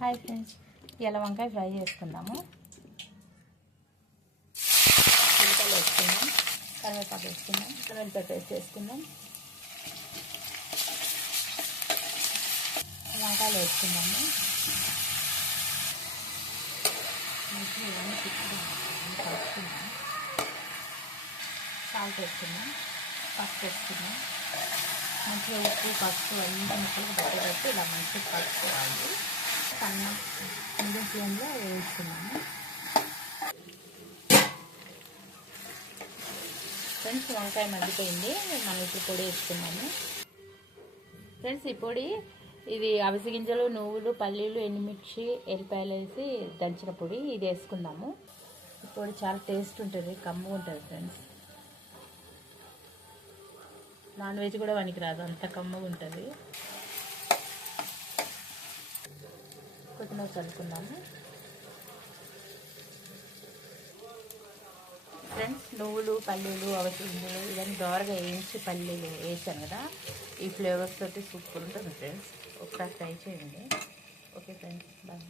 Hi friends, ఇలా వంకాయ fry చేసుకుందాము. ఉల్లిపాయలు వేసుకుందాం, కరివేపాకు వేసుకుందాం, ఉల్లిపాయ పేస్ట్ వేసుకుందాం, వంకాయలు వేసుకుందాము. మంచిగా ఇవన్నీ కలుపుకుందాం. సాల్ట్ వేసుకుందాం, పసుపు వేసుకుందాం. మంచిగా ఉప్పు పసుపు అన్ని ముక్కలు పెట్టేటట్టు ఇలా మంచిగా కలుపుకోవాలి. సన్నం మీడియం ఫ్లేమ్లో వేసుకున్నాము. ఫ్రెండ్స్, వంకాయ మగ్గిపోయింది. మనం ఇప్పుడు పొడి వేసుకున్నాము. ఫ్రెండ్స్, ఈ పొడి ఇది అవిసె గింజలు, నువ్వులు, పల్లీలు, ఎండుమిర్చి, ఎల్లిపాయలు వేసి దంచిన పొడి ఇది వేసుకుందాము. ఈ పొడి చాలా టేస్ట్ ఉంటుంది, కమ్మగా ఉంటుంది ఫ్రెండ్స్. నాన్ వెజ్ కూడా పనికిరాదు, అంత కమ్మగా ఉంటుంది. కొత్తిమీర చల్లుకుందాము. ఫ్రెండ్స్, నువ్వులు, పల్లీలు, అవిసె గింజలు ఇవన్నీ దోరగా వేయించి పల్లీలు వేసాను కదా, ఈ ఫ్లేవర్స్ తోటి సూపర్ ఉంటుంది ఫ్రెండ్స్. ఒకసారి ట్రై చేయండి. Okay friends, bye.